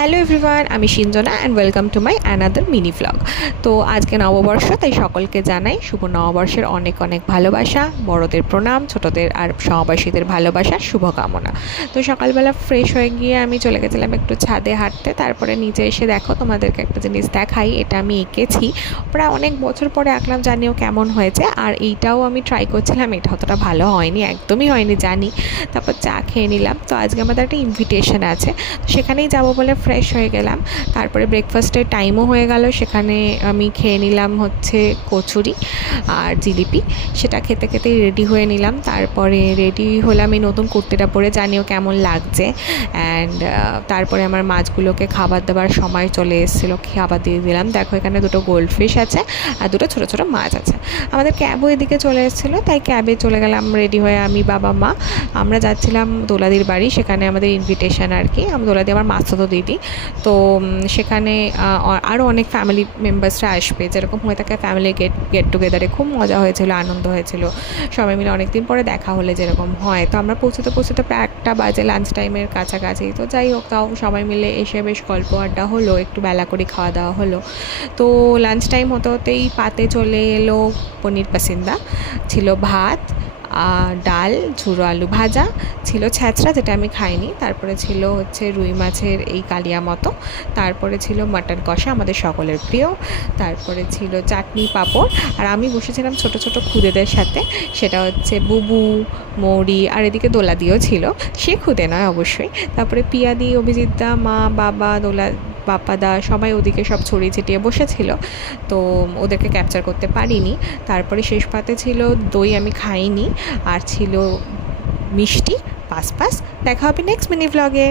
Hello everyone, আমি Sinjana and welcome to my another mini vlog. তো আজকে নববর্ষ, তাই সকলকে জানাই শুভ নববর্ষের অনেক অনেক ভালোবাসা, বড়দের প্রণাম, ছোটদের আর সহবাসীদের ভালোবাসা, শুভকামনা। তো সকালবেলা ফ্রেশ হয়ে গিয়ে আমি চলে গেছিলাম একটু ছাদে হাঁটতে। তারপরে নিচে এসে দেখো তোমাদেরকে একটা জিনিস দেখাই, এটা আমি এঁকেছি, প্রায় অনেক বছর পরে আঁকলাম, জানিও কেমন হয়েছে। আর এইটাও আমি ট্রাই করছিলাম, এটা অতটা ভালো হয়নি, একদমই হয়নি জানি। তারপর চা খেয়ে নিলাম। তো আজকে আমাদের একটা ইনভিটেশন আছে, তো সেখানেই যাবো বলে ফ্রেশ হয়ে গেলাম। তারপরে ব্রেকফাস্টের টাইমও হয়ে গেল, সেখানে আমি খেয়ে নিলাম হচ্ছে কচুরি আর জিলিপি। সেটা খেতে খেতেই রেডি হয়ে নিলাম। তারপরে রেডি হলাম এই নতুন কুর্তিটা পরে, জানিও কেমন লাগছে। অ্যান্ড তারপরে আমার মাছগুলোকে খাবার দেওয়ার সময় চলে এসেছিলো, খাবার দিয়ে দিলাম। দেখো এখানে দুটো গোল্ড ফিশ আছে আর দুটো ছোটো ছোটো মাছ আছে। আমাদের ক্যাবও এদিকে চলে এসেছিলো, তাই ক্যাবে চলে গেলাম রেডি হয়ে, আমি বাবা মা। আমরা যাচ্ছিলাম দোলাদির বাড়ি, সেখানে আমাদের ইনভিটেশন আর কি। দোলাদি আমার মাস্তুতো দিদি। তো সেখানে আরও অনেক ফ্যামিলি মেম্বার্সরা আসবে, যেরকম হয়ে থাকে ফ্যামিলি গেট টুগেদারে। খুব মজা হয়েছিল, আনন্দ হয়েছিল, সবাই মিলে অনেক দিন পরে দেখা হলে যেরকম হয়। তো আমরা পৌঁছতে প্রায় 1টা বাজে, লাঞ্চ টাইমের কাছাকাছি। তো যাই হোক, তাও সবাই মিলে এসে বেশ গল্প আড্ডা হলো, একটু বেলা করে খাওয়া দাওয়া হলো। তো লাঞ্চ টাইম হতে হতেই পাতে চলে এলো পনির পাসিন্দা, ছিল ভাত, ডাল, ঝুড়ো আলু ভাজা, ছিল ছ্যাঁচড়া যেটা আমি খাইনি, তারপরে ছিল হচ্ছে রুই মাছের এই কালিয়া মতো, তারপরে ছিল মাটন কষা আমাদের সকলের প্রিয়, তারপরে ছিল চাটনি পাঁপড়। আর আমি বসেছিলাম ছোট ছোট খুদেদের সাথে, সেটা হচ্ছে বুবু, মৌরি, আর এদিকে দোলাদিও ছিল, সে খুদে নয় অবশ্যই। তারপরে পিয়াদি, অভিজিৎদা, মা, বাবা, বাপ্পাদা সবাই ওদিকে সব ছড়িয়ে ছিটিয়ে বসেছিল, তো ওদেরকে ক্যাপচার করতে পারিনি। তারপরে শেষ পাতে ছিল দই, আমি খাইনি, আর ছিল মিষ্টি, পাস। দেখা হবে নেক্সট মিনি ভ্লগে।